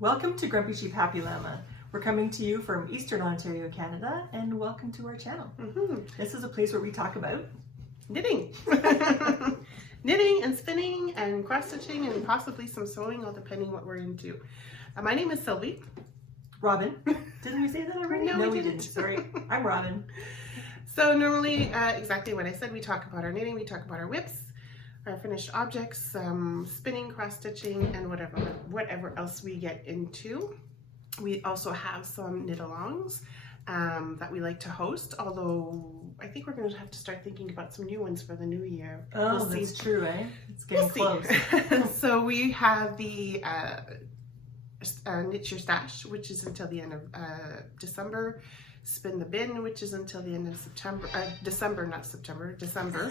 Welcome to Grumpy Sheep Happy Llama. We're coming to you from Eastern Ontario, Canada, and welcome to our channel. This is a place where we talk about knitting. Knitting and spinning and cross-stitching and possibly some sewing, all depending what we're into. My name is Sylvie. Robin. Didn't we say that already? No, we didn't. Sorry. I'm Robin. So normally, exactly what I said, we talk about our knitting, we talk about our whips, our finished objects, spinning, cross-stitching, and whatever else we get into. We also have some knit-alongs that we like to host, although I think we're going to have to start thinking about some new ones for the new year. Oh, that's true, eh? It's getting close. So we have the Knit Your Stash, which is until the end of December. Spin the Bin, which is until the end of September, December, not September, December.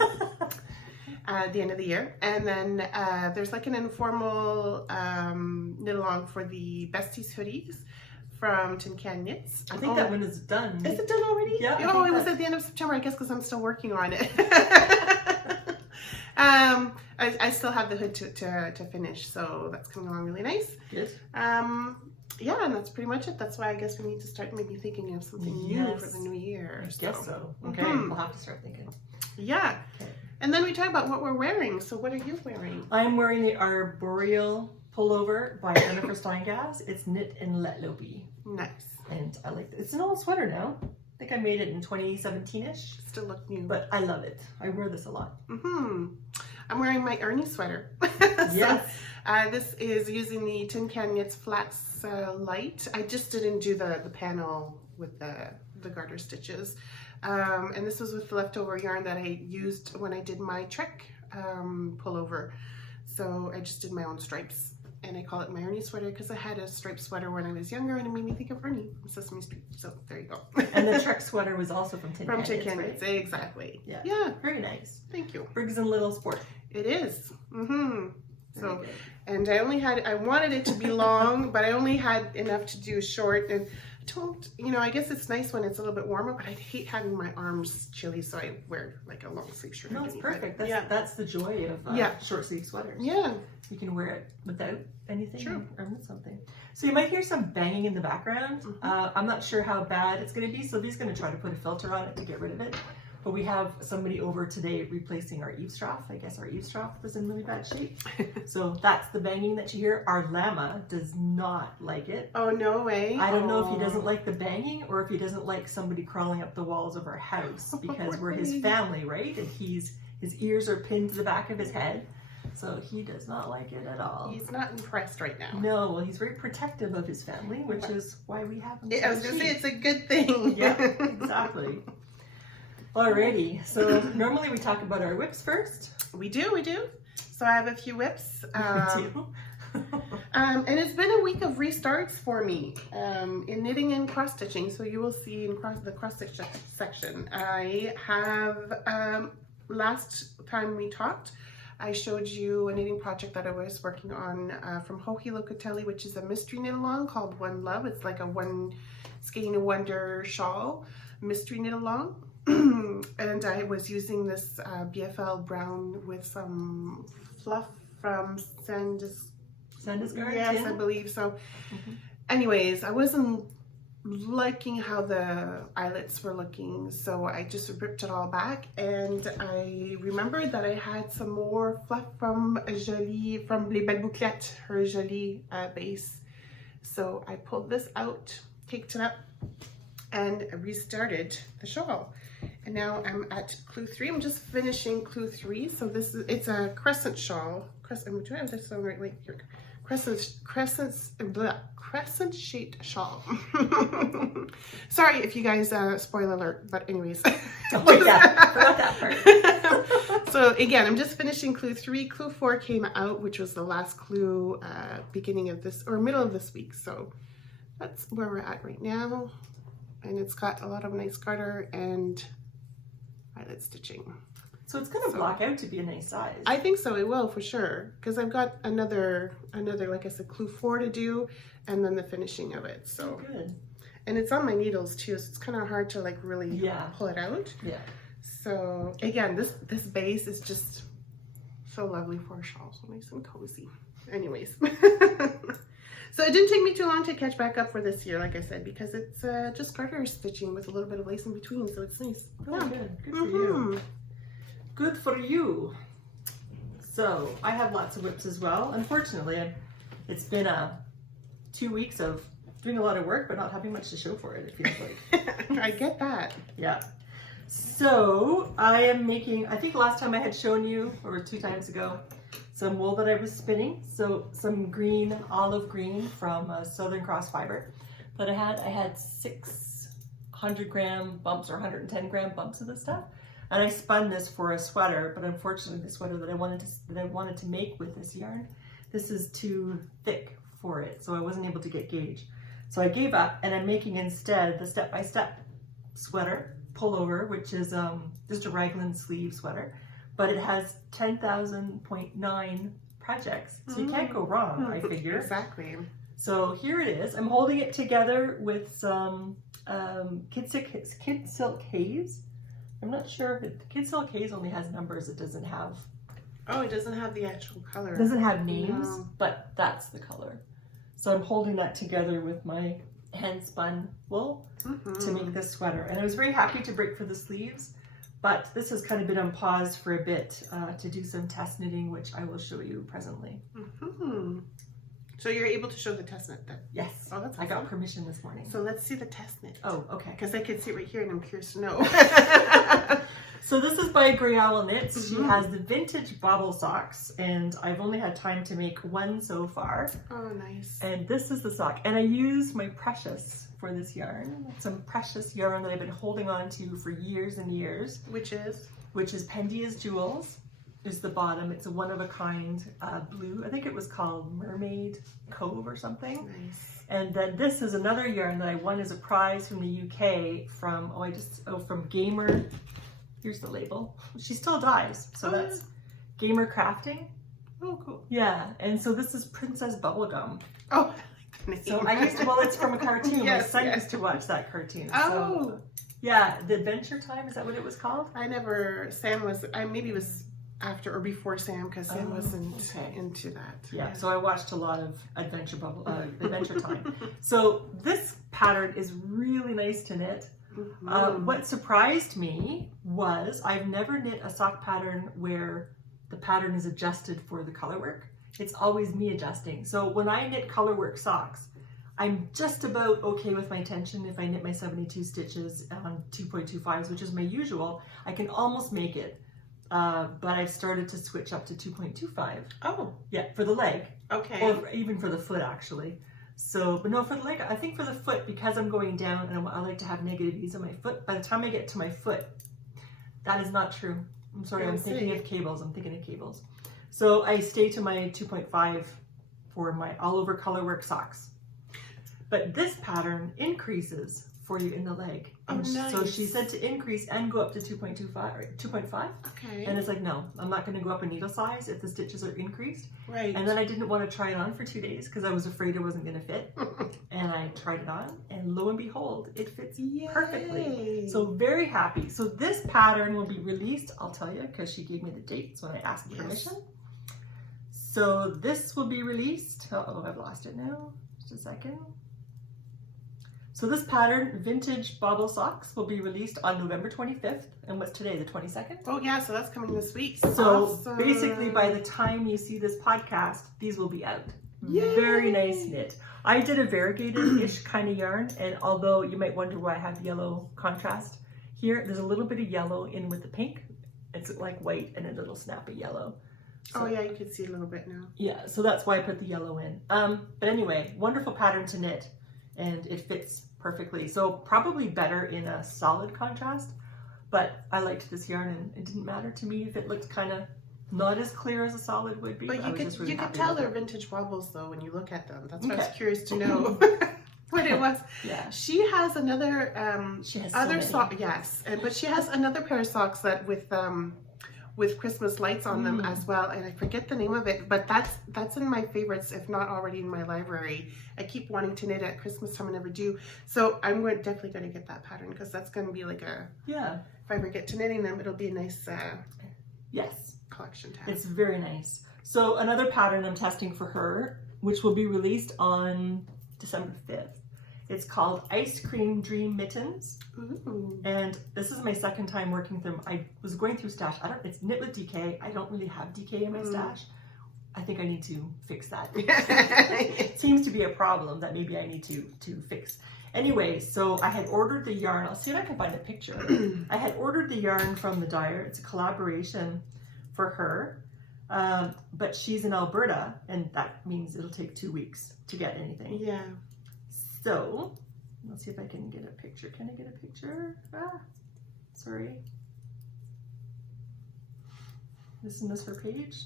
The end of the year. And then there's like an informal knit along for the Besties hoodies from Tin Can Knits. I think that one is done. Is it done already? Yeah. Oh, it was at the end of September, I guess, because I'm still working on it. I still have the hood to finish, so that's coming along really nice. Good. Yeah, and that's pretty much it. That's why I guess we need to start maybe thinking of something new for the new year. I guess so. Okay, we'll have to start thinking. Yeah. Okay. And then we talk about what we're wearing. So what are you wearing? I'm wearing the Arboreal pullover by Jennifer Steingas. It's knit in Let Lopi. Nice. And I like it. It's an old sweater now. I think I made it in 2017-ish. Still look new. But I love it. I wear this a lot. I'm wearing my Ernie sweater. Yes. This is using the Tin Can Knits Flats Light. I just didn't do the panel with the garter stitches. And this was with the leftover yarn that I used when I did my Trek pullover. So I just did my own stripes. And I call it my Ernie sweater because I had a striped sweater when I was younger and it made me think of Ernie, Sesame Street. So there you go. And the Trek sweater was also from Tin Can Knits, Tin Can right? Knits, exactly. Yeah. Yeah. Very nice. Thank you. Briggs and Little Sport. It is. So, Very good. and I wanted it to be long, but I only had enough to do short. And I don't, I guess it's nice when it's a little bit warmer, but I hate having my arms chilly, so I wear like a long sleeve shirt. No, it's perfect. But, That's the joy of short sleeve sweaters. Yeah. You can wear it without anything True. or with something. So you might hear some banging in the background. I'm not sure how bad it's going to be. Sylvie's going to try to put a filter on it to get rid of it. But we have somebody over today replacing our eaves trough. I guess our eaves trough was in really bad shape. So that's the banging that you hear. Our llama does not like it. Oh, no way. I don't know if he doesn't like the banging or if he doesn't like somebody crawling up the walls of our house because we're his family, right? And his ears are pinned to the back of his head. So he does not like it at all. He's not impressed right now. No, well, he's very protective of his family, which is why we have him. I was going to say, it's a good thing. Yeah, exactly. Alrighty, so normally we talk about our whips first. We do. So I have a few whips. We do. And it's been a week of restarts for me in knitting and cross stitching. So you will see in the cross stitch section. I have, last time we talked, I showed you a knitting project that I was working on from Joji Locatelli, which is a mystery knit along called One Love. It's like a one Skein of Wonder shawl mystery knit along. And I was using this BFL brown with some fluff from Sandusgard? Yes, yeah. I believe so. Anyways, I wasn't liking how the eyelets were looking, so I just ripped it all back, and I remembered that I had some more fluff from Les Belles Bouclettes, her Jolie base. So I pulled this out, taped it up, and restarted the shawl. And now I'm at clue 3. I'm just finishing clue 3. So it's a crescent shawl. I'm trying to this right here. Crescent shaped shawl. Sorry if you guys spoiler alert, but anyways. Oh yeah, forgot that part. So again, I'm just finishing clue 3. Clue 4 came out, which was the last clue beginning of this or middle of this week. So that's where we're at right now. And it's got a lot of nice garter and eyelet stitching. So it's going to block out to be a nice size. I think so, it will for sure. Because I've got another, like I said, clue 4 to do, and then the finishing of it. So good. And it's on my needles too, so it's kind of hard to like really pull it out. Yeah. So again, this base is just so lovely for a shawl, so nice and cozy. Anyways. So it didn't take me too long to catch back up for this year, like I said, because it's just garter stitching with a little bit of lace in between, so it's nice. Oh, Yeah. good. Good for you. Good for you. So I have lots of whips as well. Unfortunately, it's been 2 weeks of doing a lot of work, but not having much to show for it, it feels like. I get that. Yeah. So I am making, I think last time I had shown you, or 2 times ago, some wool that I was spinning. So some green, olive green from Southern Cross Fiber that I had. I had 600 gram bumps or 110 gram bumps of this stuff. And I spun this for a sweater, but unfortunately the sweater that I wanted to make with this yarn, this is too thick for it. So I wasn't able to get gauge. So I gave up and I'm making instead the step-by-step sweater pullover, which is just a raglan sleeve sweater, but it has 10,000.9 projects. So you can't go wrong, I figure. Exactly. So here it is. I'm holding it together with some Kid Silk Haze. I'm not sure if Kid Silk Haze only has numbers. It doesn't have. Oh, it doesn't have the actual color. It doesn't have names, No. but that's the color. So I'm holding that together with my hand spun wool to make this sweater. And I was very happy to break for the sleeves, but this has kind of been on pause for a bit to do some test knitting, which I will show you presently. So you're able to show the test knit then? Yes, Oh, that's I got awesome. permission this morning. So let's see the test knit. Oh, okay. Because I can see it right here and I'm curious to know. So this is by Grey Owl Knits. She has the vintage bobble socks, and I've only had time to make one so far. Oh, nice. And this is the sock. And I used my Precious for this yarn. Some Precious yarn that I've been holding on to for years and years. Which is? Which is Pendia's Jewels, is the bottom. It's a one-of-a-kind blue. I think it was called Mermaid Cove or something. Nice. And then this is another yarn that I won as a prize from the UK from, from Gamer. Here's the label. She still dyes. So that's Gamer Crafting. Oh, cool. Yeah. And so this is Princess Bubblegum. Oh, I like the name. So I used to, well, it's from a cartoon. Yes, My son yes. used to watch that cartoon. Oh. So, yeah. The Adventure Time, is that what it was called? Sam was, maybe it was after or before Sam, because Sam wasn't into that. Yeah, so I watched a lot of Adventure Time. So this pattern is really nice to knit. What surprised me was I've never knit a sock pattern where the pattern is adjusted for the color work. It's always me adjusting. So when I knit color work socks, I'm just about okay with my tension. If I knit my 72 stitches on 2.25s, which is my usual, I can almost make it. But I've started to switch up to 2.25. Oh. Yeah, for the leg. Okay. Or even for the foot, actually. So, but no, for the leg, I think for the foot, because I'm going down and I like to have negative ease on my foot, by the time I get to my foot, that is not true. I'm sorry, I'm thinking of cables. So I stay to my 2.5 for my all over color work socks. But this pattern increases for you in the leg. Oh, nice. So she said to increase and go up to 2.25 or 2.5. Okay. And it's like, no, I'm not going to go up a needle size if the stitches are increased. Right. And then I didn't want to try it on for 2 days because I was afraid it wasn't going to fit. And I tried it on, and lo and behold, it fits perfectly. So very happy. So this pattern will be released, I'll tell you, because she gave me the dates when I asked permission. So this will be released. Uh-oh, I've lost it now. Just a second. So this pattern, Vintage Bobble Socks, will be released on November 25th. And what's today, the 22nd? Oh yeah, so that's coming this week. So awesome. basically by the time you see this podcast, these will be out. Yay. Very nice knit. I did a variegated-ish kind of yarn, and although you might wonder why I have yellow contrast here, there's a little bit of yellow in with the pink. It's like white and a little snappy yellow. So, oh yeah, you can see a little bit now. Yeah, so that's why I put the yellow in. But anyway, wonderful pattern to knit, and it fits perfectly. So probably better in a solid contrast, but I liked this yarn, and it didn't matter to me if it looked kind of not as clear as a solid would be. But I was just really you could happy tell with they're it. vintage bobbles though when you look at them. That's why I Okay. was curious to know what it was. Yeah. She has another She has so other many. sock, yes, but she has another pair of socks that with Christmas lights on them as well, and I forget the name of it, but that's in my favorites, if not already in my library. I keep wanting to knit at Christmas time, I never do. So I'm definitely going to get that pattern because that's going to be like a, Yeah. if I ever get to knitting them, it'll be a nice Yes. collection to have. It's very nice. So another pattern I'm testing for her which will be released on December 5th. It's called Ice Cream Dream Mittens. Ooh. And this is my second time working with them. I was going through stash. It's knit with DK. I don't really have DK in my stash. I think I need to fix that. It seems to be a problem that maybe I need to fix. Anyway, so I had ordered the yarn. I'll see if I can find a picture. I had ordered the yarn from the dyer. It's a collaboration for her. But she's in Alberta, and that means it'll take 2 weeks to get anything. Yeah. So, let's see if I can get a picture. Can I get a picture? Sorry. Isn't this her page?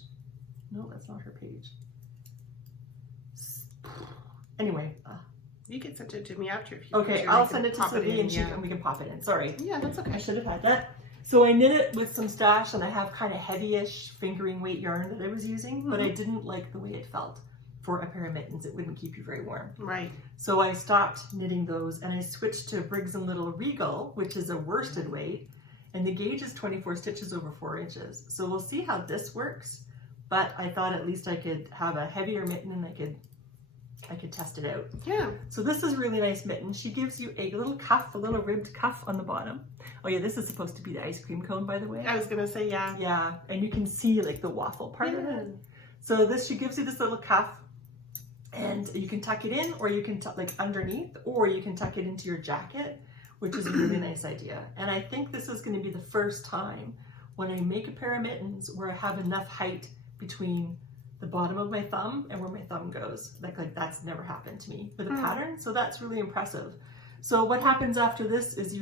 No, that's not her page. Anyway. You can send it to me after if you Okay, I'll send it to Sylvie and we can pop it in. Sorry. Yeah, that's okay. I should have had that. So I knit it with some stash, and I have kind of heavy-ish fingering weight yarn that I was using, but I didn't like the way it felt for a pair of mittens. It wouldn't keep you very warm. Right. So I stopped knitting those, and I switched to Briggs & Little Regal, which is a worsted weight, and the gauge is 24 stitches over 4 inches. So we'll see how this works, but I thought at least I could have a heavier mitten and I could test it out. Yeah. So this is a really nice mitten. She gives you a little cuff, a little ribbed cuff on the bottom. Oh yeah, this is supposed to be the ice cream cone, by the way. I was gonna say, yeah. Yeah, and you can see like the waffle part of it. So she gives you this little cuff, and you can tuck it in, or you can like underneath, or you can tuck it into your jacket, which is a really nice idea. And I think this is going to be the first time when I make a pair of mittens where I have enough height between the bottom of my thumb and where my thumb goes. Like that's never happened to me with a pattern, so that's really impressive. So what happens after this is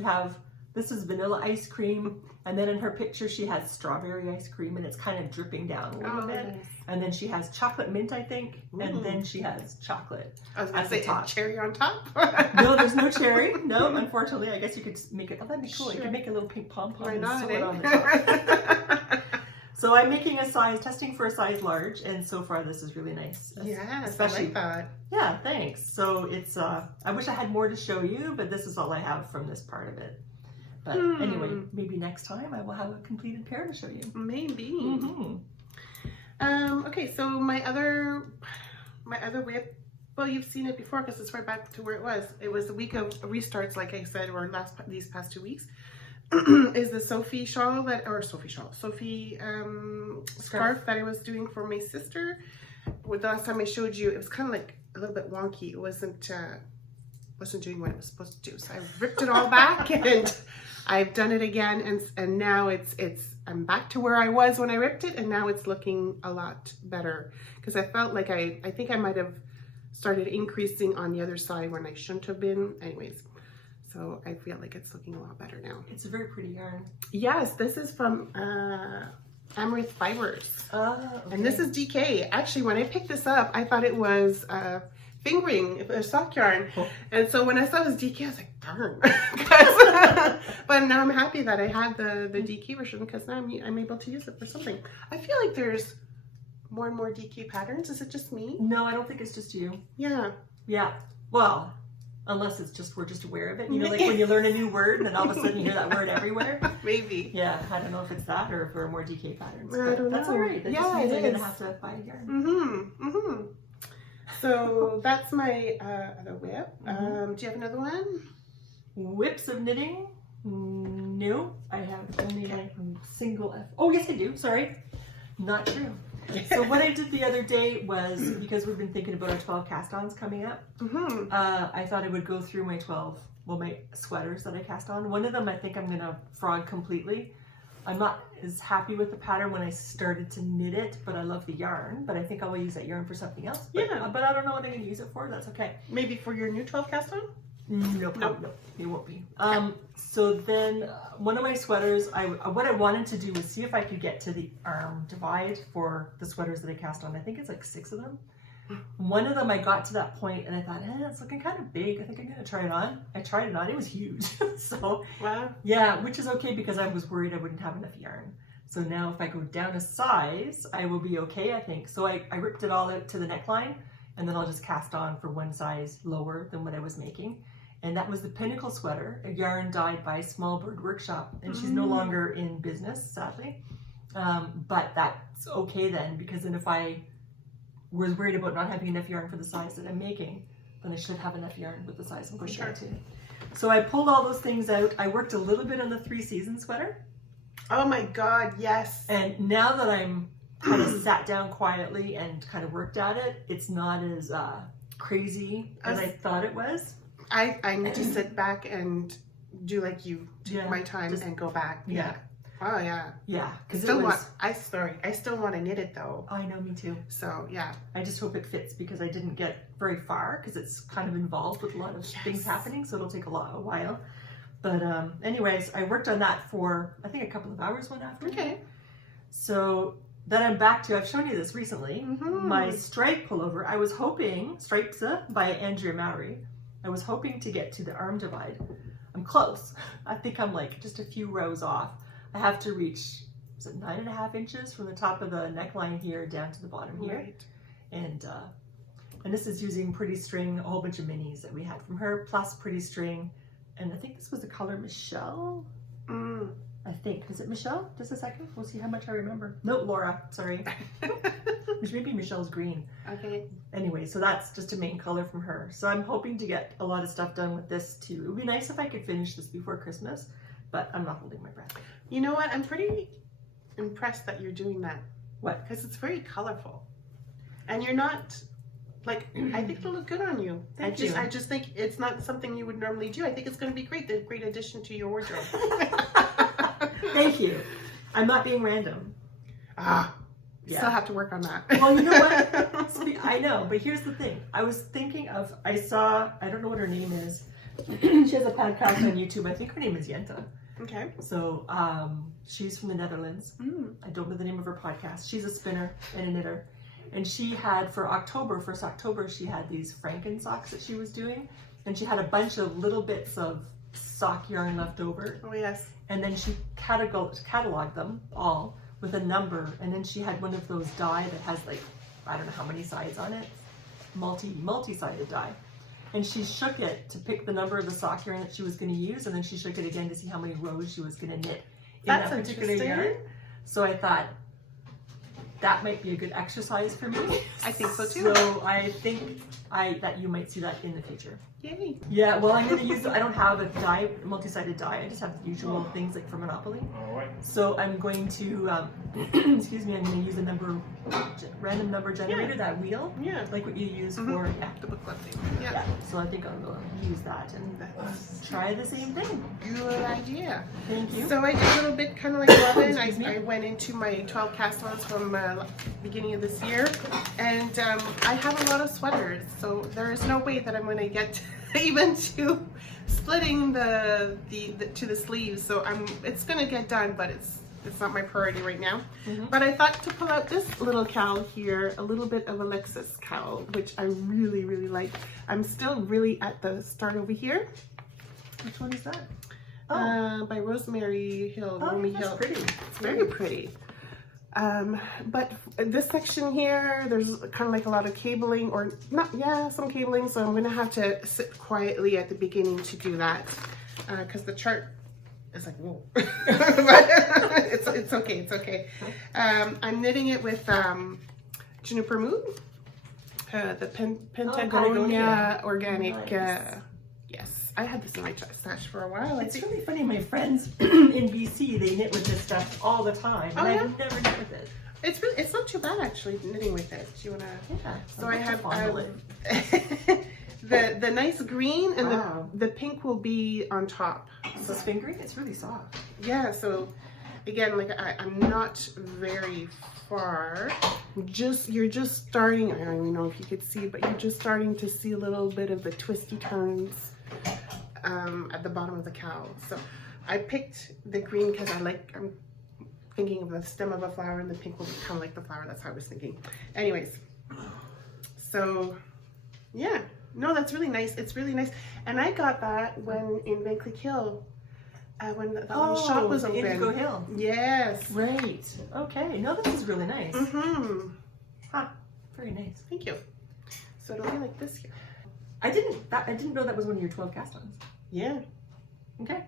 this is vanilla ice cream, and then in her picture she has strawberry ice cream, and it's kind of dripping down a little bit. Nice. And then she has chocolate mint, I think, and then she has chocolate. I was gonna at the say top. cherry on top. No, there's no cherry. No, unfortunately. I guess you could make it. Oh, that'd be cool. You Sure. could make a little pink pom pom Why and not? sew it on the Eh? top. So I'm making testing for a size large, and so far this is really nice. Yes, Especially, I like that. yeah, thanks. So it's, I wish I had more to show you, but this is all I have from this part of it. But anyway, maybe next time I will have a completed pair to show you. Maybe. Mm-hmm. Okay, so my other whip, well, you've seen it before because it's right back to where it was. It was a week of restarts, like I said, or these past 2 weeks. Is the Sophie scarf that I was doing for my sister. The last time I showed you, it was kind of like a little bit wonky. It wasn't doing what it was supposed to do. So I ripped it all back and I've done it again, and now I'm back to where I was when I ripped it, and now it's looking a lot better because I felt like I think I might have started increasing on the other side when I shouldn't have been. Anyways, so I feel like it's looking a lot better now. It's a very pretty yarn. Yes, this is from Amaranth Fibers. Okay. And this is DK. Actually, when I picked this up, I thought it was fingering, a sock yarn. Oh. And so when I saw it was DK, I was like, darn. But now I'm happy that I had the DK version because now I'm able to use it for something. I feel like there's more and more DK patterns. Is it just me? No, I don't think it's just you. Yeah. Yeah. Well, unless we're just aware of it. You know, like when you learn a new word and then all of a sudden you hear that word everywhere. Maybe. Yeah, I don't know if it's that or if we're more DK patterns. I But don't that's know. all right. That Yeah, just means it I'm going is. to have to buy a yarn. So that's my other whip. Do you have another one? Whips of knitting? No, I have only like single F. Oh, yes, I do. Sorry. Not true. So what I did the other day was, because we've been thinking about our 12 cast-ons coming up, I thought I would go through my my sweaters that I cast on. One of them I think I'm going to frog completely. I'm not as happy with the pattern when I started to knit it, but I love the yarn. But I think I will use that yarn for something else. But, Yeah. But I don't know what I'm going to use it for. That's okay. Maybe for your new 12 cast on? No, it won't be. So then one of my sweaters, what I wanted to do was see if I could get to the arm divide for the sweaters that I cast on. I think it's like 6 of them. One of them I got to that point and I thought, it's looking kind of big. I think I'm going to try it on. I tried it on. It was huge. So Wow. yeah, which is okay because I was worried I wouldn't have enough yarn. So now if I go down a size, I will be okay, I think. So I ripped it all out to the neckline, and then I'll just cast on for one size lower than what I was making. And that was the Pinnacle sweater, a yarn dyed by Small Bird Workshop. And she's no longer in business, sadly. But that's okay then, because then if I was worried about not having enough yarn for the size that I'm making, then I should have enough yarn with the size I'm going down to. So I pulled all those things out. I worked a little bit on the 3 Seasons sweater. Oh my God, yes. And now that I'm kind of sat down quietly and kind of worked at it, it's not as crazy as I thought it was. I need to sit back and do like you, take my time and go back. Yeah. Oh yeah. Yeah. I still want to knit it though. I know, me too. So yeah. I just hope it fits because I didn't get very far because it's kind of involved with a lot of things happening, so it'll take a while. But anyways, I worked on that for I think a couple of hours one afternoon. Okay. So then I'm back to, I've shown you this recently, my stripe pullover. I was hoping, Stripes by Andrea Mowry, I was hoping to get to the arm divide. I'm close. I think I'm like just a few rows off. I have to reach, is it 9.5 inches from the top of the neckline here down to the bottom here. Right. And this is using Pretty String, a whole bunch of minis that we had from her, plus Pretty String. And I think this was the color Michelle. I think. Is it Michelle? Just a second. We'll see how much I remember. No, Laura. Sorry. Which maybe Michelle's green. Okay. Anyway, so that's just a main color from her. So I'm hoping to get a lot of stuff done with this too. It would be nice if I could finish this before Christmas, but I'm not holding my breath. You know what? I'm pretty impressed that you're doing that. What? Because it's very colorful. And you're not, like, I think it'll look good on you. Thank you. I just think it's not something you would normally do. I think it's going to be great. A great addition to your wardrobe. Thank you. I'm not being random. Still have to work on that. Well, you know what? I know, but here's the thing. I was thinking of, I don't know what her name is. She has a podcast on YouTube. I think her name is Yenta. Okay. So she's from the Netherlands. I don't know the name of her podcast. She's a spinner and a knitter. And she had, for October, 1st October, she had these Franken socks that she was doing. And she had a bunch of little bits of sock yarn left over. Oh, yes. And then she cataloged them all with a number. And then she had one of those die that has like, I don't know how many sides on it. Multi-sided die. And she shook it to pick the number of the sock yarn that she was going to use. And then she shook it again to see how many rows she was going to knit in that particular yarn. So I thought, that might be a good exercise for me. I think so too. So I think that you might see that in the future. Yay. Yeah, well, I'm going to use, I don't have a die, multi-sided die. I just have the usual things like for Monopoly. So I'm going to, excuse me, I'm going to use a random number generator, that wheel. Yeah. Like what you use for, the booklet thing. yeah. So I think I'll use that and try the same thing. Good idea. Thank you. So I did a little bit kind of like Robin. Excuse me. I went into my 12 cast ons from beginning of this year, and I have a lot of sweaters, so there is no way that I'm going to get even to splitting the sleeves. So it's going to get done, but it's not my priority right now. But I thought to pull out this little cowl here, a little bit of Alexis cowl, which I really, really like. I'm still really at the start over here. Which one is that? By Rosemary Hill. Romy that's Hill. pretty. It's very pretty. But this section here, there's kind of like a lot of cabling, or not, some cabling. So I'm gonna have to sit quietly at the beginning to do that, because the chart is like, whoa. But it's okay, it's okay. I'm knitting it with Juniper Moon, the Pentagonia Organic. Nice. Yes, I had this in my stash for a while. It's really funny. My friends in BC, they knit with this stuff all the time, and I've never knit with it. It's not too bad actually knitting with it. Do you wanna? Yeah. So I have the nice green and the pink will be on top. So it's fingering. It's really soft. Yeah. So again, like I'm not very far. You're just starting. I don't even know if you could see, but you're just starting to see a little bit of the twisty turns at the bottom of the cowl. So I picked the green because I'm thinking of the stem of a flower, and the pink will be kind of like the flower. That's how I was thinking. Anyways, so yeah, no, that's really nice. It's really nice, and I got that when in Van Cleek Hill, when the shop was open. Indigo Hill. Yes. Right. Okay. No, this is really nice. Huh. Very nice. Thank you. So it'll be like this here. I didn't know that was one of your 12 cast-ons. Yeah. Okay.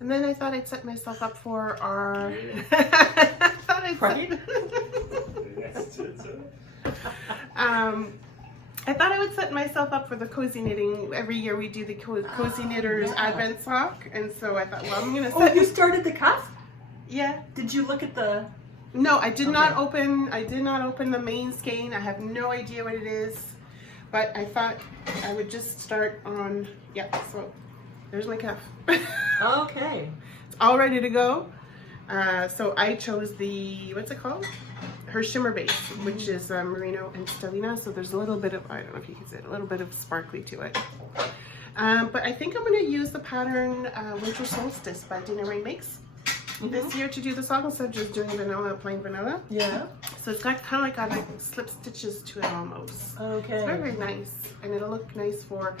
And then I thought I'd set myself up for our. I thought I would set myself up for the cozy knitting. Every year we do the cozy knitters yeah. advent sock, and so I thought, well, I'm gonna Oh, set. you started the cuff? Yeah. Did you look at the? No, I did not Okay. open. I did not open the main skein. I have no idea what it is, but I thought I would just start on. Yeah. So there's my cuff. Okay. It's all ready to go. So I chose the, what's it called? Her shimmer base, which is Merino and Stellina. So there's a little bit of, I don't know if you can see it, a little bit of sparkly to it. But I think I'm going to use the pattern Winter Solstice by Dina Rae Makes this year to do the sock instead of just doing vanilla, plain vanilla. Yeah. So it's got kind of like slip stitches to it almost. Okay. It's very, very nice. And it'll look nice for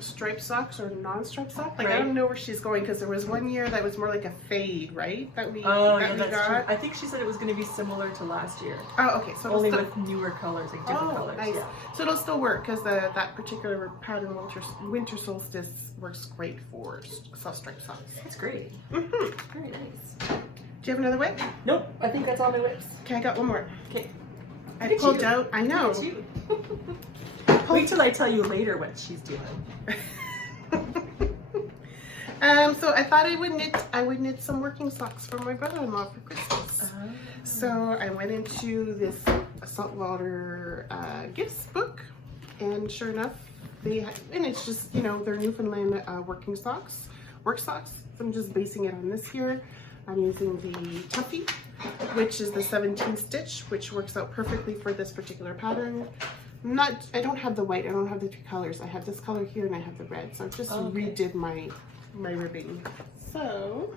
striped socks or non-striped socks. Like, I Right. don't know where she's going because there was one year that was more like a fade, right? That we Oh, that yeah, we that's got. true. I think she said it was going to be similar to last year, Oh, okay. So it'll only still, with newer colors, like different colors. nice. Yeah. So it'll still work because that particular pattern winter solstice works great for soft striped socks. That's great. Mm-hmm. Very nice. Do you have another whip? Nope, I think that's all my whips. Okay, I got one more. Okay. I Look at pulled you. out. I know. Look at you. Wait till I tell you later what she's doing. So I thought I would knit some working socks for my brother-in-law for Christmas. So I went into this saltwater gifts book, and sure enough, and it's just, you know, they're Newfoundland work socks. So I'm just basing it on this here. I'm using the Tuffy, which is the 17 stitch, which works out perfectly for this particular pattern. I don't have the white, I don't have the two colors. I have this color here and I have the red. So I just redid my ribbing. So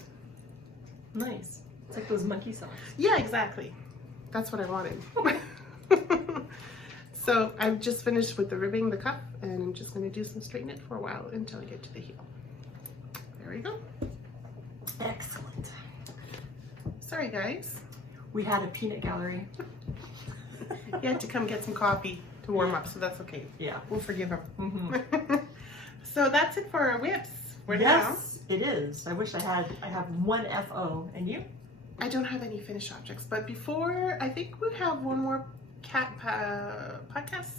Nice. It's like those monkey socks. yeah, exactly. That's what I wanted. So I've just finished with the ribbing, the cuff, and I'm just going to do some straight knit for a while until I get to the heel. There we go. Excellent. Sorry guys. We had a peanut gallery. You had to come get some coffee to warm up, so that's okay. Yeah. We'll forgive him. Mm-hmm. So that's it for our whips. We're Yes, it is. I wish I have one FO. And you? I don't have any finished objects, but before, I think we have one more podcast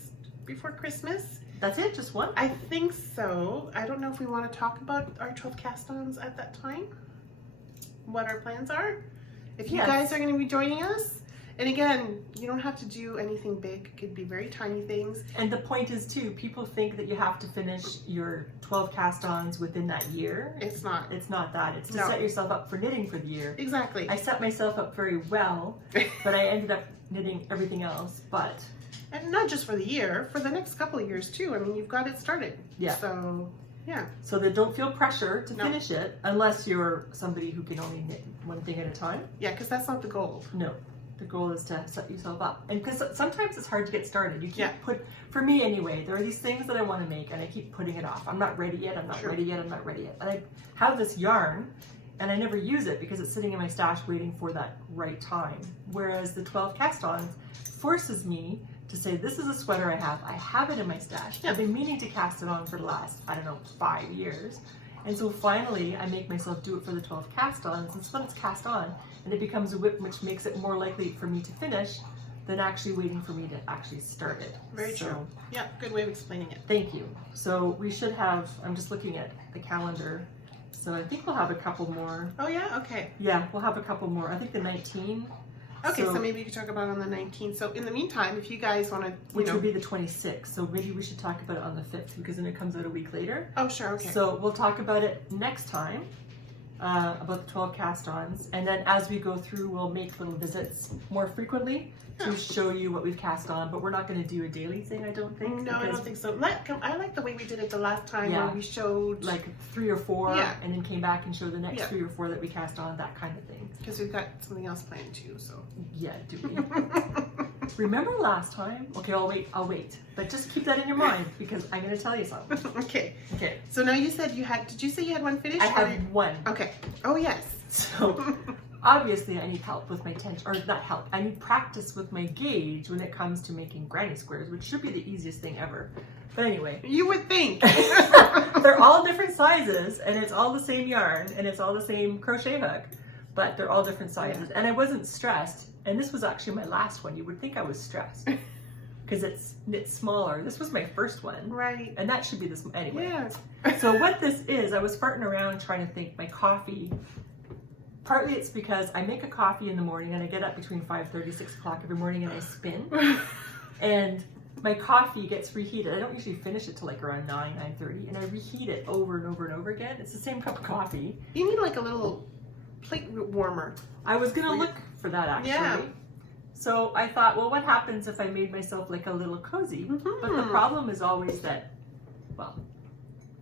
before Christmas. That's it? Just one? I think so. I don't know if we want to talk about our 12 cast-ons at that time, what our plans are. If you Yes. guys are going to be joining us, and again, you don't have to do anything big. It could be very tiny things. And the point is too, people think that you have to finish your 12 cast-ons within that year. It's not. It's not that. It's to No. set yourself up for knitting for the year. Exactly. I set myself up very well, but I ended up knitting everything else. But And not just for the year, for the next couple of years too. I mean, you've got it started. Yeah. So, yeah. so that don't feel pressure to No. finish it unless you're somebody who can only knit one thing at a time. Yeah, because that's not the goal. No. The goal is to set yourself up. And because sometimes it's hard to get started. You keep Yeah. for me anyway, there are these things that I want to make and I keep putting it off. I'm not ready yet, I'm not Sure. ready yet, I'm not ready yet. And I have this yarn and I never use it because it's sitting in my stash waiting for that right time. Whereas the 12 cast-ons forces me to say, this is a sweater I have it in my stash. Yeah. I've been meaning to cast it on for the last, 5 years. And so finally, I make myself do it for the 12 cast-ons, and so then it's cast on, and it becomes a whip, which makes it more likely for me to finish than actually waiting for me to actually start it. Very So, true. Yeah, good way of explaining it. Thank you. So we should have, I'm just looking at the calendar, so I think we'll have a couple more. Oh yeah? Okay. Yeah, we'll have a couple more. I think the 19. Okay, so maybe you could talk about it on the 19th. So in the meantime, if you guys want to, Which would be the 26th, so maybe we should talk about it on the 5th, because then it comes out a week later. Oh, sure, okay. So we'll talk about it next time, about the 12 cast-ons, and then as we go through, we'll make little visits more frequently to Yeah. show you what we've cast on, but we're not going to do a daily thing, I don't think. No, I because don't think so. I like the way we did it the last time Yeah. where we showed, like 3 or 4, Yeah. and then came back and showed the next Yeah. 3 or 4 that we cast on, that kind of thing. because we've got something else planned too, so. Yeah, do we? Remember last time? Okay, I'll wait. But just keep that in your mind, because I'm going to tell you something. Okay, Okay, so now you said did you say you had one finished? I or have one. Okay, oh yes. So obviously I need help with my tension, or not help, I need practice with my gauge when it comes to making granny squares, which should be the easiest thing ever. But anyway, You would think. they're all different sizes and it's all the same yarn and it's all the same crochet hook. but they're all different sizes. And I wasn't stressed. And this was actually my last one. You would think I was stressed because it's smaller. This was my first one. Right. And that should be this, anyway. Yeah. So what this is, I was farting around trying to think my coffee. Partly it's because I make a coffee in the morning and I get up between 5:30, 6 o'clock every morning and I spin. And my coffee gets reheated. I don't usually finish it till like around 9, 9:30, and I reheat it over and over and over again. It's the same cup of coffee. You need like a little plate warmer. I was gonna look for that actually. Yeah. So I thought, well, what happens if I made myself like a little cozy? But the problem is always that, well,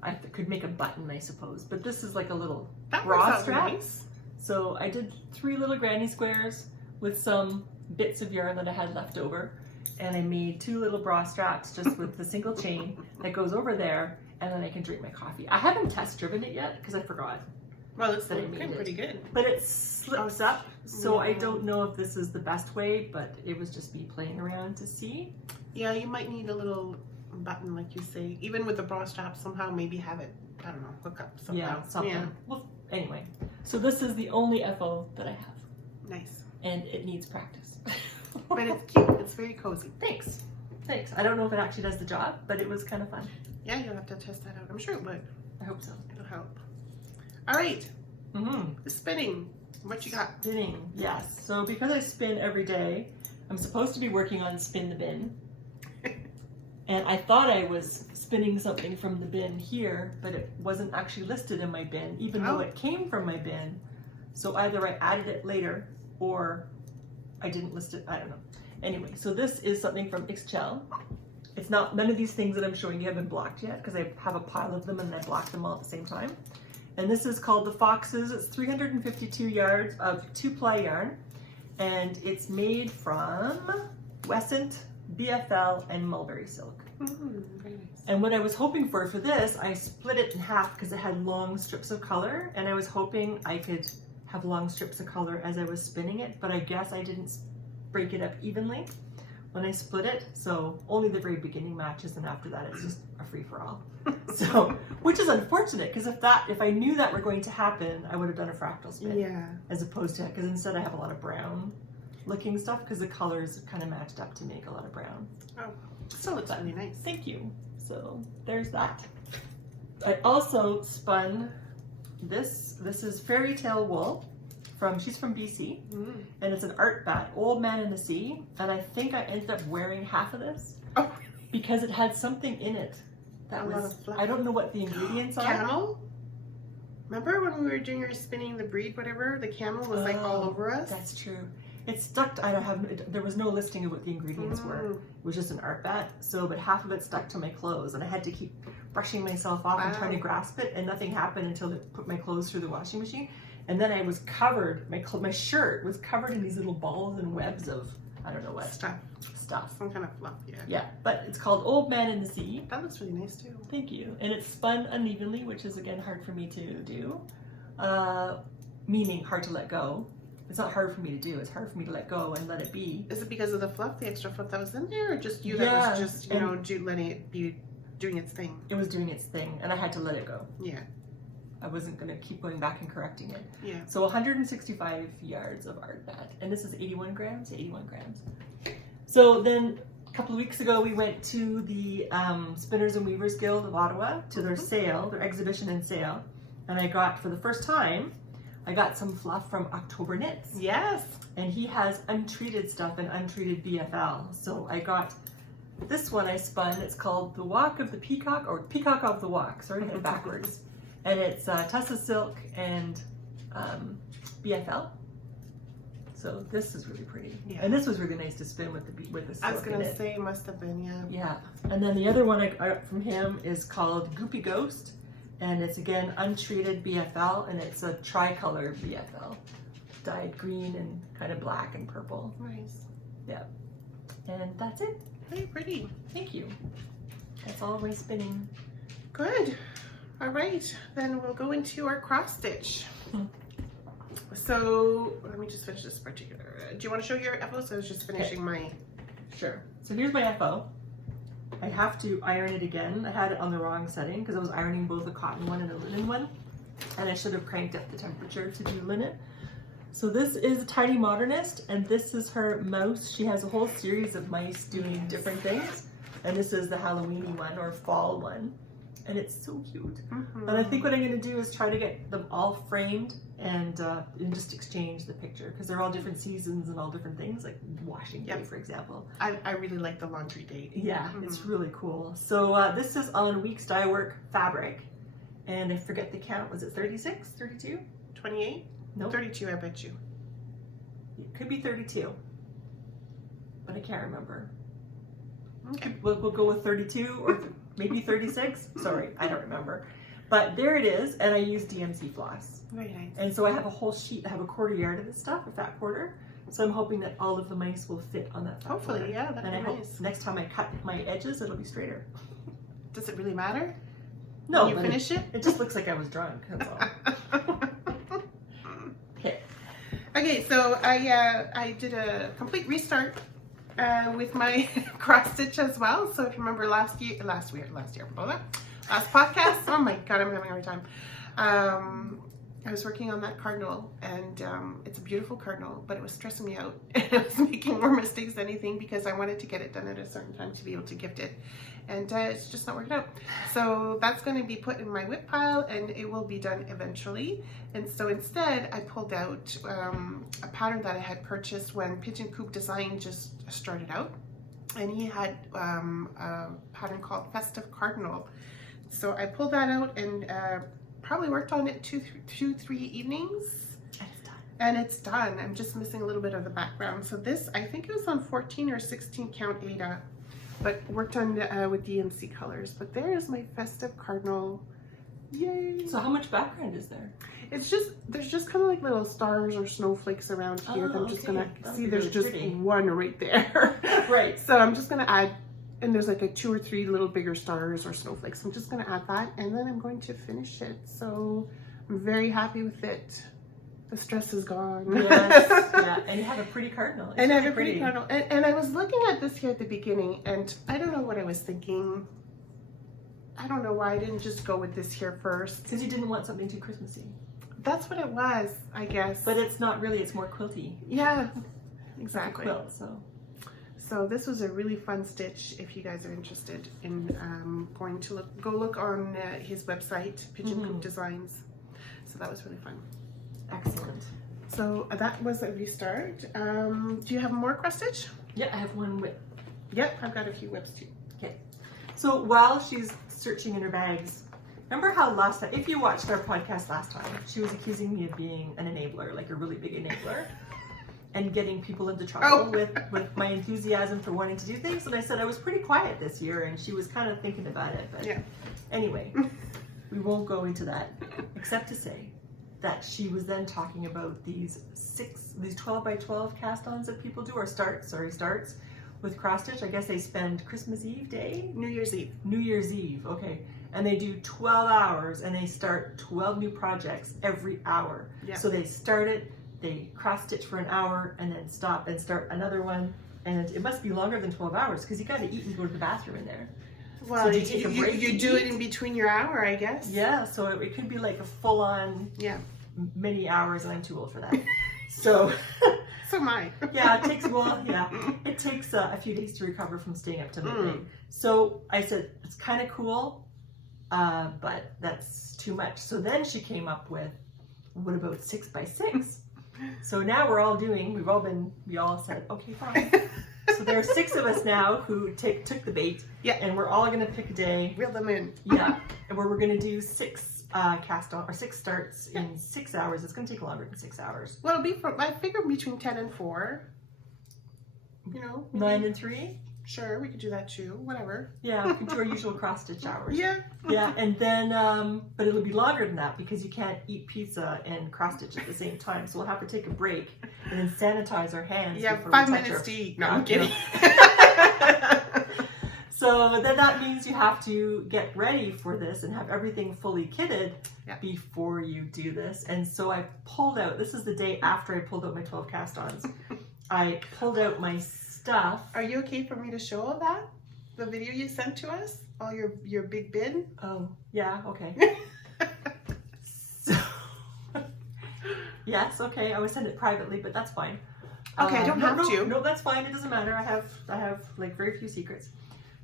I could make a button, I suppose, but this is like a little That bra works out strap. nice. So I did 3 little granny squares with some bits of yarn that I had left over. And I made 2 little bra straps just with the single chain that goes over there, and then I can drink my coffee. I haven't test driven it yet because I forgot. Well, it's That I looking made it. pretty good. But it slips up, so I Yeah. don't know if this is the best way, but it was just me playing around to see. Yeah, you might need a little button, like you say. Even with the bra strap, somehow maybe have it, I don't know, hook up somehow. Yeah, something. Yeah, Well, anyway, so this is the only FO that I have, nice. and it needs practice. But it's cute. It's very cozy. Thanks. Thanks. I don't know if it actually does the job, but it was kind of fun. Yeah, you'll have to test that out. I'm sure it would. I hope so. It'll help. All right, Mm-hmm. the spinning. What you got? Spinning, yes. So because I spin every day, I'm supposed to be working on Spin the Bin. And I thought I was spinning something from the bin here, but it wasn't actually listed in my bin, even though Oh. it came from my bin. So either I added it later or I didn't list it, I don't know. Anyway, so this is something from Ixchel. It's not, none of these things that I'm showing you have been blocked yet because I have a pile of them and I blocked them all at the same time. And this is called the Foxes. It's 352 yards of 2-ply yarn. And it's made from Wessant, BFL, and Mulberry Silk. Very nice. And what I was hoping for this, I split it in half because it had long strips of color. And I was hoping I could have long strips of color as I was spinning it. But I guess I didn't break it up evenly when I split it. So only the very beginning matches, and after that it's just a free-for-all. So, which is unfortunate because if I knew that were going to happen, I would have done a fractal spin. Yeah. As opposed to, because instead I have a lot of brown looking stuff because the colors kind of matched up to make a lot of brown. Oh, still looks really nice. Thank you. So there's that. I also spun this. This is Fairy Tale Wool. She's from BC, and it's an art bat, Old Man in the Sea. And I think I ended up wearing half of this Oh, because it had something in it that A lot was, of fluff. I don't know what the ingredients are. camel? Remember when we were doing our spinning the breed, whatever? The camel was like all Oh, over us? That's true. It stuck. There was no listing of what the ingredients were. It was just an art bat. So, but half of it stuck to my clothes, and I had to keep brushing myself off and trying to grasp it, and nothing happened until I put my clothes through the washing machine. And then I was covered. My shirt was covered in these little balls and webs of I don't know what Stuff. Some kind of fluff, yeah. Yeah, but it's called Old Man in the Sea. That looks really nice too. Thank you. And it's spun unevenly, which is again hard for me to do. Meaning hard to let go. It's not hard for me to do, it's hard for me to let go and let it be. Is it because of the fluff, the extra fluff that was in there, or just you Yeah, that was just, letting it be doing its thing? It was doing its thing and I had to let it go. Yeah. I wasn't going to keep going back and correcting it. Yeah. So 165 yards of art bat. And this is 81 grams? 81 grams. So then a couple of weeks ago we went to the Spinners and Weavers Guild of Ottawa to their sale, their exhibition and sale. And I got, for the first time, I got some fluff from October Knits. Yes. And he has untreated stuff and untreated BFL. So I got this one I spun. It's called The Walk of the Peacock, or Peacock of the Walk. Sorry, I had it backwards. And it's Tussa Silk and BFL. So this is really pretty. Yeah. And this was really nice to spin with the silk I was in gonna it. say must have been, yeah. Yeah. And then the other one I got from him is called Goopy Ghost. And it's again untreated BFL, and it's a tricolor BFL. Dyed green and kind of black and purple. Nice. And that's it. Very pretty. Thank you. That's all my spinning. Good. All right, then we'll go into our cross stitch. So let me just finish this particular. Do you want to show your FOs? I was just finishing my. Sure. So here's my FO. I have to iron it again. I had it on the wrong setting because I was ironing both a cotton one and a linen one. And I should have cranked up the temperature to do linen. So this is Tidy Modernist, and this is her mouse. She has a whole series of mice doing different things. And this is the Halloweeny one or fall one. And it's so cute. Mm-hmm. And I think what I'm going to do is try to get them all framed and just exchange the picture, because they're all different seasons and all different things, like washing day, for example. I really like the laundry date. Yeah, it's really cool. So this is on Weeks Dye Work fabric, and I forget the count. Was it 36, 32? 28? No, 32, I bet you. it could be 32, but I can't remember. Okay. We'll go with 32 or maybe 36. Sorry, I don't remember. But there it is, and I use DMC floss. Very nice. And so I have a whole sheet. I have a quarter yard of this stuff, a fat quarter. So I'm hoping that all of the mice will fit on that fat Hopefully, quarter. yeah, that'd And I be hope nice. next time I cut my edges, it'll be straighter. Does it really matter? No, When you but finish it? it just looks like I was drunk. That's all. Okay. Okay, so I did a complete restart with my cross stitch as well. So if you remember last podcast, oh my god, I'm having a hard time. I was working on that cardinal, and it's a beautiful cardinal, but it was stressing me out. I was making more mistakes than anything because I wanted to get it done at a certain time to be able to gift it, and it's just not working out. So that's going to be put in my whip pile, and it will be done eventually. And so instead, I pulled out a pattern that I had purchased when Pigeon Coop Design just started out, and he had a pattern called Festive Cardinal. So I pulled that out and probably worked on it 3 evenings, and it's done. I'm just missing a little bit of the background. So this, I think it was on 14 or 16 count Ada, but worked on with DMC colors. But there's my Festive Cardinal. Yay! So how much background is there? It's just, there's just kind of like little stars or snowflakes around here that I'm just okay. gonna That'd see. be There's really just pretty. one right there. Right. So I'm just gonna add, and there's like a 2 or 3 little bigger stars or snowflakes. I'm just gonna add that, and then I'm going to finish it. So I'm very happy with it. The stress is gone. Yes. Yeah. And you have a pretty cardinal. It's And I have really a pretty cardinal. And I was looking at this here at the beginning, and I don't know what I was thinking. I don't know why I didn't just go with this here first. Because you didn't want something too Christmassy. That's what it was, I guess. But it's not really. It's more quilty. Yeah, It's exactly. a quilt, so. So this was a really fun stitch. If you guys are interested in going to go look on his website, Pigeon Coop Designs. So that was really fun. Excellent. So that was a restart. Do you have more cross stitch? Yeah, I have one whip. Yep, I've got a few whips too. Okay. So while she's searching in her bags, remember how last time, if you watched our podcast last time, she was accusing me of being an enabler, like a really big enabler, and getting people into trouble with my enthusiasm for wanting to do things. And I said I was pretty quiet this year, and she was kind of thinking about it. But Yeah. anyway, we won't go into that, except to say that she was then talking about these 12 by 12 cast-ons that people do, or starts with cross stitch. I guess they spend Christmas Eve day, New Year's Eve. New Year's Eve, okay. And they do 12 hours, and they start 12 new projects every hour. Yeah. So they start it, they cross stitch for an hour, and then stop and start another one. And it must be longer than 12 hours, because you got to eat and go to the bathroom in there. Well, So do you take a break you to do it eat? in between your hour, I guess. Yeah, so it could be like a full-on Yeah. many hours, and I'm too old for that. So So am I. yeah, it takes it takes a few days to recover from staying up to midnight. So I said it's kind of cool, but that's too much. So then she came up with, what about 6 by 6? So now we all said, okay, fine. So there are 6 of us now who took the bait. Yeah. And we're all gonna pick a day. Reel them in. Yeah. And where we're gonna do 6 cast on or 6 starts in 6 hours. It's gonna take longer than 6 hours. Well, it'll be I figure between 10 and 4. You know, maybe. 9 and 3. Sure, we could do that too. Whatever. Yeah, we can do our usual cross stitch hours. Yeah. Yeah, and then, but it'll be longer than that because you can't eat pizza and cross stitch at the same time. So we'll have to take a break and then sanitize our hands. Yeah, before 5 we touch minutes our- to eat. No, Yeah, I'm kidding. So then that means you have to get ready for this and have everything fully kitted before you do this. And so I pulled out, this is the day after I pulled out my 12 cast-ons. I pulled out my stuff. Are you okay for me to show all that? The video you sent to us? All your big bin? Oh, yeah, okay. So, Yes, okay, I would send it privately, but that's fine. Okay, I don't no, have no, to. No, that's fine. It doesn't matter. I have like very few secrets.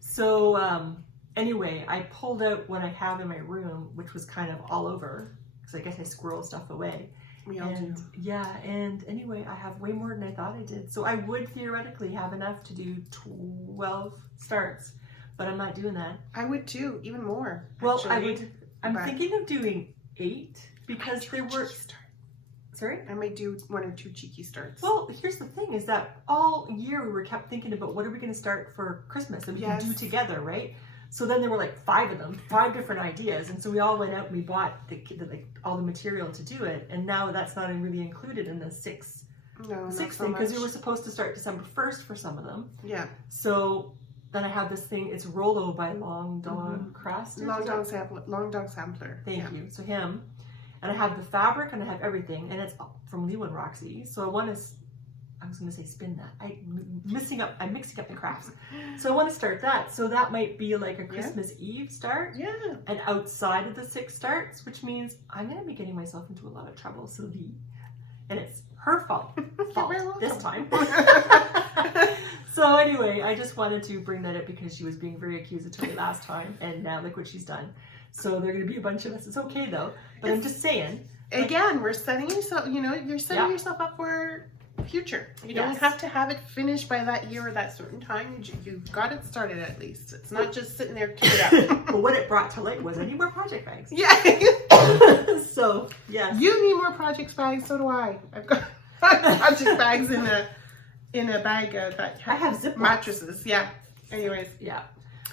So anyway, I pulled out what I have in my room, which was kind of all over, because I guess I squirrel stuff away. We all And do. yeah, and anyway, I have way more than I thought I did. So I would theoretically have enough to do 12 starts, but I'm not doing that. I would too, even more. Well, actually. I'm but- thinking of doing 8 because there were. Sorry? I might do 1 or 2 cheeky starts. Well, here's the thing: is that all year we were kept thinking about what are we going to start for Christmas and we can do together, right? So then there were like 5 of them, 5 different ideas, and so we all went out and we bought like all the material to do it, and now that's not really included in the 6 no, thing because we were supposed to start December 1st for some of them. Yeah. So then I have this thing. It's Rollo by Long Dog Crafts. Long Dog Sampler. Thank you. So him. And I have the fabric and I have everything, and it's from Lew and Roxy. So I want to, I was going to say spin that. I'm mixing up the crafts. So I want to start that. So that might be like a Christmas Eve start. Yeah. And outside of the 6 starts, which means I'm going to be getting myself into a lot of trouble, Sylvie. And it's her fault this time. So anyway, I just wanted to bring that up because she was being very accusatory last time, and now look what she's done. So there are going to be a bunch of us. It's okay though, but I'm just saying. Again, we're setting yourself, you're setting yourself up for future. You don't have to have it finished by that year or that certain time. You've got it started at least. It's not just sitting there queued up. But what it brought to light was I need more project bags. Yeah. So, yeah. You need more project bags, so do I. I've got project bags in a bag that I have Ziplocs. mattresses. Yeah. Anyways. Yeah.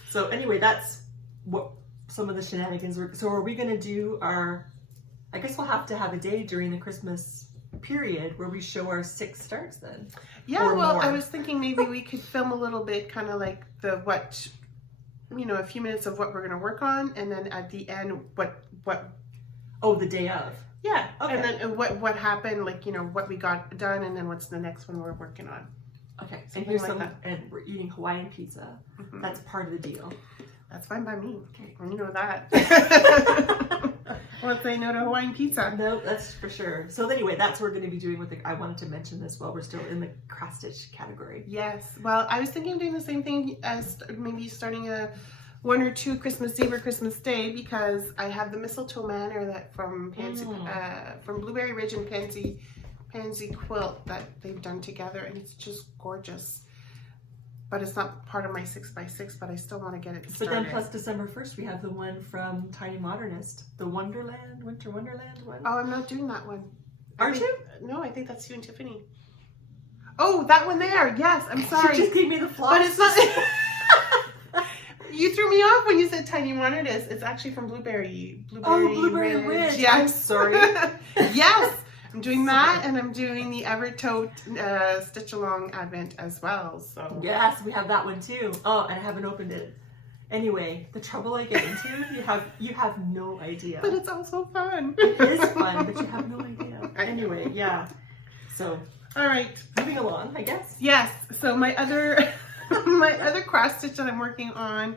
So anyway, that's what some of the shenanigans were. So are we going to do I guess we'll have to have a day during the Christmas period where we show our 6 starts then. Yeah, Or well, more. I was thinking maybe we could film a little bit, kind of like a few minutes of what we're going to work on, and then at the end, what. Oh, the day of. Yeah, Okay. and then what happened, like, what we got done, and then what's the next one we're working on. Okay. And Something here's like some, that. and we're eating Hawaiian pizza. Mhm. That's part of the deal. That's fine by me. Okay. You know that. Let's say no to Hawaiian pizza. No, that's for sure. So anyway, that's what we're going to be doing I wanted to mention this while we're still in the cross stitch category. Yes. Well, I was thinking of doing the same thing as maybe starting a 1 or 2 Christmas Eve or Christmas Day, because I have the Mistletoe Manor that from from Blueberry Ridge and Pansy Quilt that they've done together, and it's just gorgeous. But it's not part of my 6x6, but I still want to get it started. But then plus December 1st, we have the one from Tiny Modernist, the Winter Wonderland one. Oh, I'm not doing that one. Aren't you? No, I think that's you and Tiffany. Oh, that one there. Yes, I'm sorry. She just gave me the flop. But it's not. You threw me off when you said Tiny Modernist. It's actually from Blueberry Blueberry Ridge. Yes. I'm sorry. Yes. I'm doing that, and I'm doing the Evertote Stitch Along Advent as well. So Yes, we have that one too. Oh, and I haven't opened it. Anyway, the trouble I get into, you have no idea. But it's also fun. It is fun, but you have no idea. Anyway, yeah. So All right. moving along, I guess. Yes. So my other cross stitch that I'm working on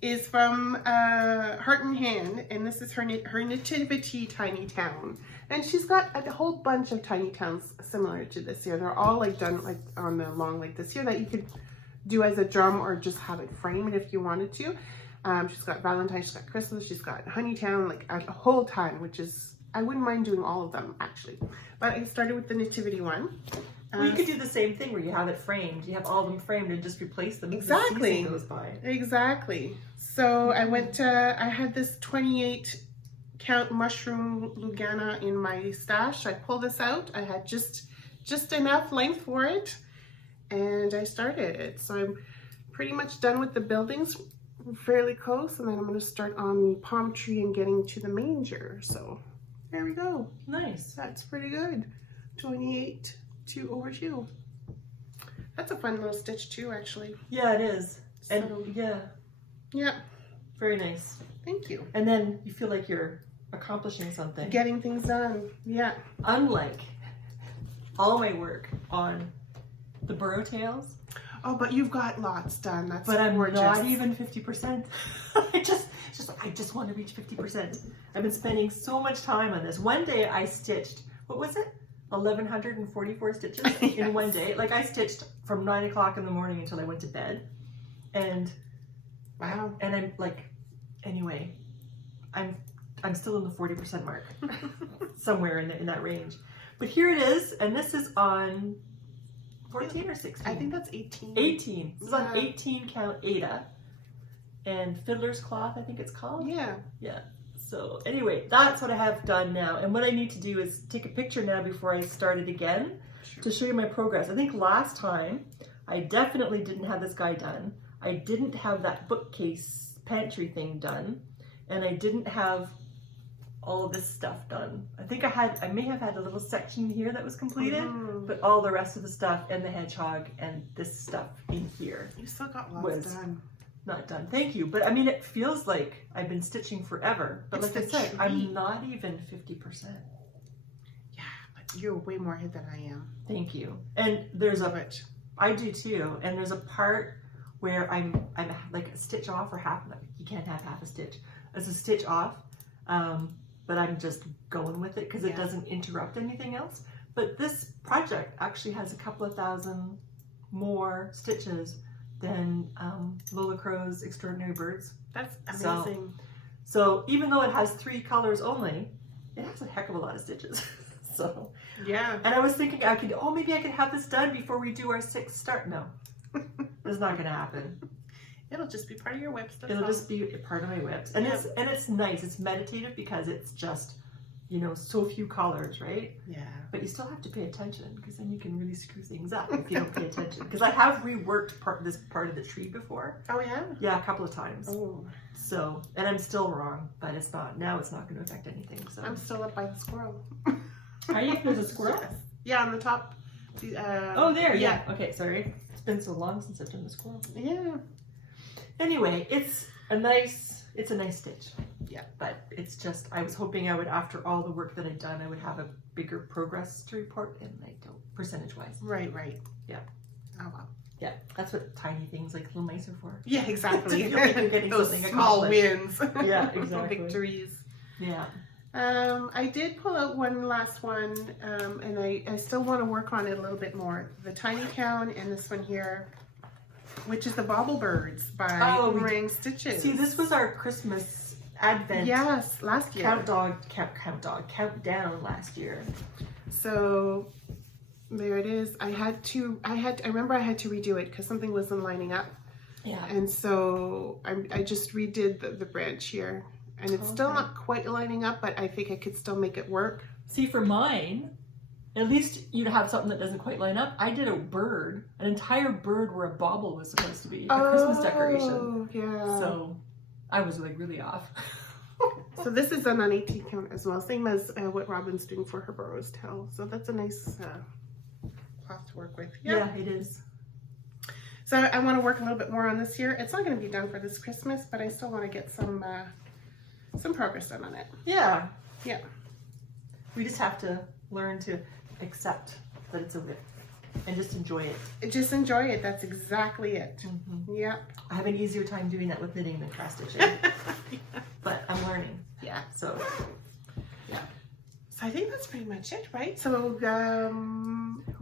is from Heart and Hand, and this is her Nativity Tiny Town. And she's got a whole bunch of tiny towns similar to this here. They're all like done like on the long like this here that you could do as a drum or just have it framed if you wanted to. She's got Valentine, she's got Christmas, she's got Honeytown, like a whole ton, which is, I wouldn't mind doing all of them actually. But I started with the Nativity one. Well, you could do the same thing where you have it framed. You have all of them framed and just replace them as Exactly. the season goes by. Exactly. So I had this 28 count mushroom Lugana in my stash. I pulled this out. I had just enough length for it, and I started it. So I'm pretty much done with the buildings, fairly close, and then I'm going to start on the palm tree and getting to the manger. So there we go. Nice. That's pretty good. 28 over 2. That's a fun little stitch too, actually. Yeah, it is. And So, yeah, very nice. thank you. And then you feel like you're accomplishing something. Getting things done. Yeah. Unlike all my work on the burrow tails, Oh, but you've got lots done. That's but I'm gorgeous. not even 50%. I just want to reach 50%. I've been spending so much time on this. One day I stitched, what was it? 1,144 stitches Yes. in one day. Like I stitched from 9 o'clock in the morning until I went to bed. And Wow. I'm like, anyway, I'm still in the 40% mark, somewhere in that range. But here it is, and this is on 14 or 16? I think that's 18. 18. This is on Yeah. 18 count Ada. And Fiddler's Cloth, I think it's called. Yeah. So anyway, that's what I have done now. And what I need to do is take a picture now before I start it again to show you my progress. I think last time I definitely didn't have this guy done. I didn't have that bookcase pantry thing done. And I didn't have all of this stuff done. I think I may have had a little section here that was completed, Mhm. but all the rest of the stuff and the hedgehog and this stuff in here You still got lots was done. not done. Thank you. But I mean, it feels like I've been stitching forever. But It's like I the said, tree. I'm not even 50%. Yeah, but you're way more ahead than I am. Thank you. And there's Love a, it. I do too. And there's a part where I'm like a stitch off or half, you can't have half a stitch. It's a stitch off. But I'm just going with it because it Yeah. doesn't interrupt anything else. But this project actually has a couple of thousand more stitches than Lola Crow's Extraordinary Birds. That's So- amazing. So even though it has 3 colors only, it has a heck of a lot of stitches. So, Yeah. and I was thinking maybe I could have this done before we do our 6th start. No, it's not going to happen. It'll just be part of your whips. That's It'll all. just be a part of my whips, and Yeah. it's nice. It's meditative because it's just, so few colors, right? Yeah. But you still have to pay attention because then you can really screw things up if you don't pay attention. Because I have reworked this part of the tree before. Oh yeah. Yeah, a couple of times. Oh, So, and I'm still wrong, but it's not going to affect anything. So. I'm still up by the squirrel. Are you? There's a squirrel? Yes. Yeah, on the top. Oh, there. Yeah. Okay. Sorry. It's been so long since I've done the squirrel. Yeah. Anyway, it's a nice stitch. Yeah. But it's just, I was hoping I would, after all the work that I'd done, I would have a bigger progress to report, and I don't, percentage-wise. Right. Right. Yeah. Oh wow. Yeah. That's what tiny things like little mice are for. Yeah. Exactly. To feel like you're getting Those something small accomplished. wins. Yeah, Little exactly. victories. Yeah. I did pull out one last one, and I still want to work on it a little bit more. The Tiny Town and this one here, which is the Bauble Birds by Oh, Boomerang Stitches. See, this was our Christmas Advent Yes, last year. countdown last year. So there it is. I remember I had to redo it because something wasn't lining up. Yeah. And so I just redid the branch here. And it's still Okay. not quite lining up, but I think I could still make it work. See, for mine, at least you'd have something that doesn't quite line up. I did a bird, an entire bird where a bauble was supposed to be, a Christmas decoration. Oh, yeah. So I was like really off. So this is done on 18 count as well, same as what Robin's doing for her Burrows Tale. So that's a nice cloth to work with. Yeah, it is. So I want to work a little bit more on this here. It's not going to be done for this Christmas, but I still want to get some progress done on it. Yeah. Yeah. We just have to learn to accept that it's a whip and just enjoy it. Just enjoy it. That's exactly it. Mm-hmm. Yep. I have an easier time doing that with knitting than cross stitching, but I'm learning. Yeah. So So I think that's pretty much it, right? So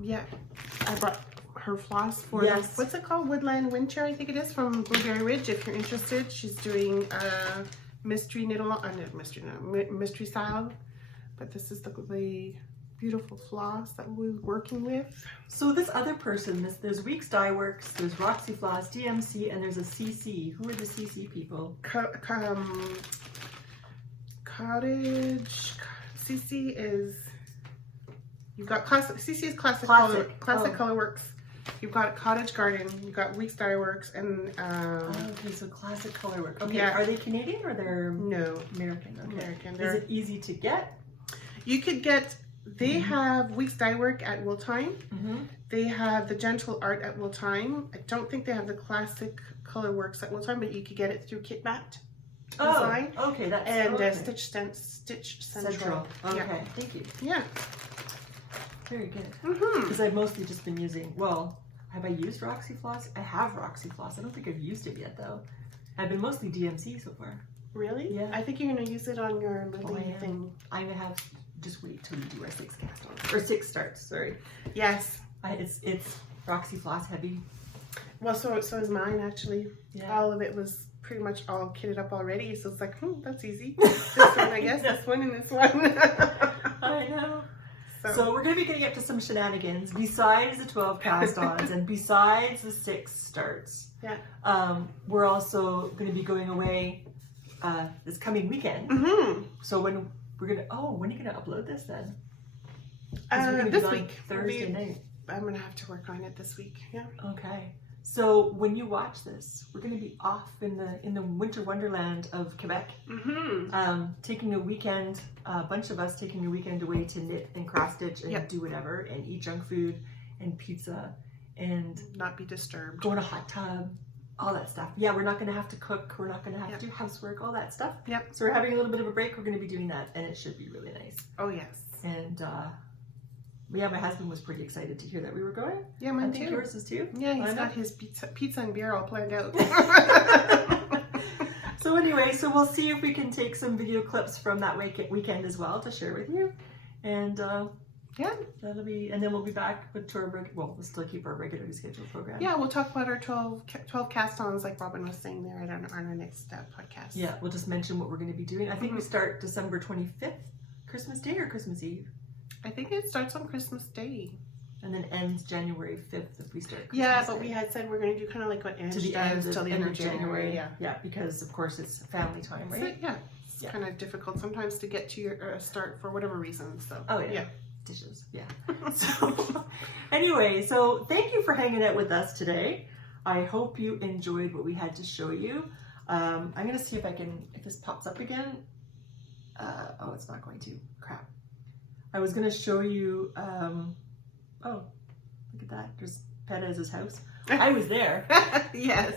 yeah, I brought her floss for Yes. what's it called? Woodland Winter, I think it is, from Blueberry Ridge. If you're interested, she's doing mystery knit along, mystery style. But this is the beautiful floss that we're working with. So this other person, there's Weeks Dye Works, there's Roxy Floss, DMC, and there's a CC. Who are the CC people? Cottage. CC is. You've got classic. CC is classic Classic. Classic Oh. Color Works. You've got Cottage Garden. You've got Weeks Dye Works, and Okay, so classic color work. Okay, Yeah. are they Canadian or they're no American? Okay. American. Is it easy to get? You could get. They have Weeks Dye Work at Will Time. Mm-hmm. They have the Gentle Art at Will Time. I don't think they have the Classic Color Works at Will Time, but you could get it through Kitbat. Design. Oh, okay, that's And okay. Stitch Central. Central. Okay, Yeah. thank you. Yeah. Very good. Mm-hmm. Because I've mostly just been using, have I used Roxy Floss? I have Roxy Floss. I don't think I've used it yet though. I've been mostly DMC so far. Really? Yeah. I think you're gonna use it on your I Lily am. thing. I have just wait till we do our 6 cast-ons, or 6 starts, sorry. Yes. It's Roxy Floss heavy. Well, so is mine actually. Yeah. All of it was pretty much all kitted up already, so it's like, that's easy. This one, I guess, this one and this one. I know. So we're going to be getting up to some shenanigans besides the 12 cast-ons and besides the 6 starts. Yeah. We're also going to be going away this coming weekend. Mm-hmm. So when are you going to upload this then? 'Cause we're gonna This be on week. Thursday night. I'm gonna have to work on it this week. Yeah. Okay. So when you watch this, we're going to be off in the winter wonderland of Quebec. Mm-hmm. Taking a weekend, a bunch of us taking a weekend away to knit and cross stitch and do whatever and eat junk food and pizza and Not be disturbed. go in a hot tub, all that stuff. Yeah, we're not going to have to cook. We're not going to have to do housework, all that stuff. Yep. So we're having a little bit of a break. We're going to be doing that and it should be really nice. Oh yes. And yeah, my husband was pretty excited to hear that we were going. Yeah, I mine think too. yours is too. Yeah, he's got his pizza and beer all planned out. So anyway, so we'll see if we can take some video clips from that weekend as well to share with you. And yeah, that'll be, and then we'll be back to our we'll still keep our regularly scheduled program. Yeah, we'll talk about our 12 cast-ons like Robin was saying there on our next podcast. Yeah, we'll just mention what we're going to be doing. I think we start December 25th, Christmas Day or Christmas Eve? I think it starts on Christmas Day. And then ends January 5th if we start Christmas Yeah, but Day. we had said we're going to do kind of like what Ange to the does end till the end of January. Yeah. Yeah, because of course it's family time, So, right? yeah. It's kind of difficult sometimes to get to your start for whatever reason. So. Oh yeah. Dishes. Yeah. So anyway, so thank you for hanging out with us today. I hope you enjoyed what we had to show you. I'm going to see if this pops up again. Oh, it's not going to. Crap. I was going to show you, oh, look at that. There's Perez's house. I was there. Yes.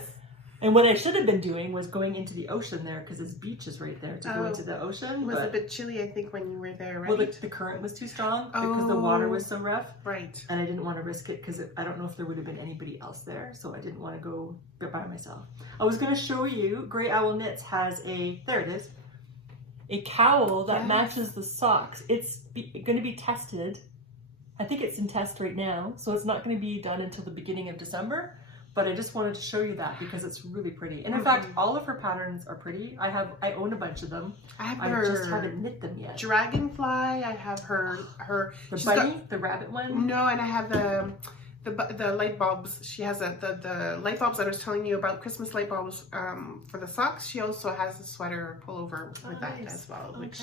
And what I should have been doing was going into the ocean there because his beach is right there to go into the ocean. It was a bit chilly, I think, when you were there, right? Well, the current was too strong because the water was so rough. Right. And I didn't want to risk it because I don't know if there would have been anybody else there. So I didn't want to go by myself. I was going to show you, Grey Owl Knits has there it is, a cowl that matches the socks. It's going to be tested. I think it's in test right now. So it's not going to be done until the beginning of December. But I just wanted to show you that because it's really pretty. And in fact, all of her patterns are pretty. I own a bunch of them. I just haven't knit them yet. Dragonfly. I have her the bunny, the rabbit one. No, and I have the light bulbs. She has the light bulbs that I was telling you about, Christmas light bulbs for the socks. She also has a sweater pullover with that as well, which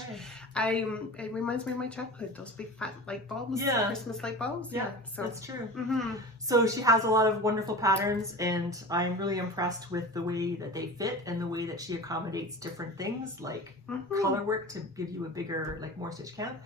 it reminds me of my childhood. Those big fat light bulbs, Christmas light bulbs. Yeah, so that's true. So she has a lot of wonderful patterns, and I'm really impressed with the way that they fit and the way that she accommodates different things like color work to give you a bigger, more stitch count.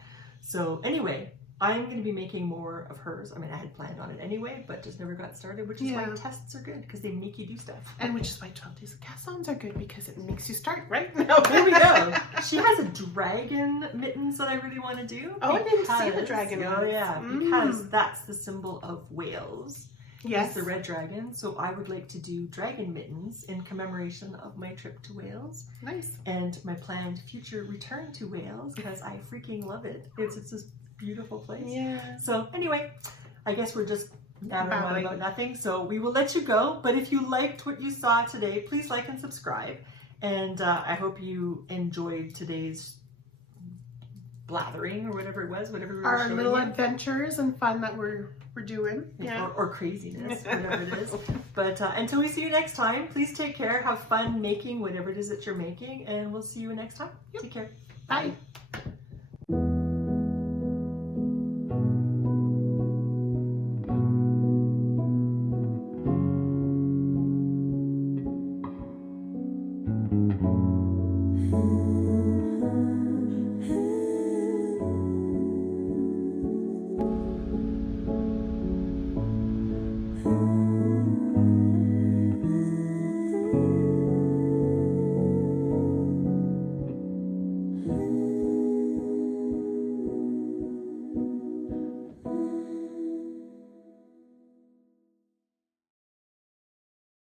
So anyway, I'm going to be making more of hers. I mean, I had planned on it anyway, but just never got started, which is why tests are good, because they make you do stuff. And which is why 12 days of cast-ons are good, because it makes you start, right? There we go. She has a dragon mittens that I really want to do. Oh, I didn't see the dragon Oh, yeah, because that's the symbol of Wales. Yes. It's the red dragon. So I would like to do dragon mittens in commemoration of my trip to Wales. Nice. And my planned future return to Wales, because I freaking love it. It's this beautiful place. Yeah. So anyway, I guess we're just nattering on about nothing. So we will let you go. But if you liked what you saw today, please like and subscribe. And I hope you enjoyed today's blathering or whatever it was, whatever we were our little you. Adventures and fun that we're doing. Yeah. Or craziness, whatever it is. But until we see you next time, please take care. Have fun making whatever it is that you're making. And we'll see you next time. Take care. Bye.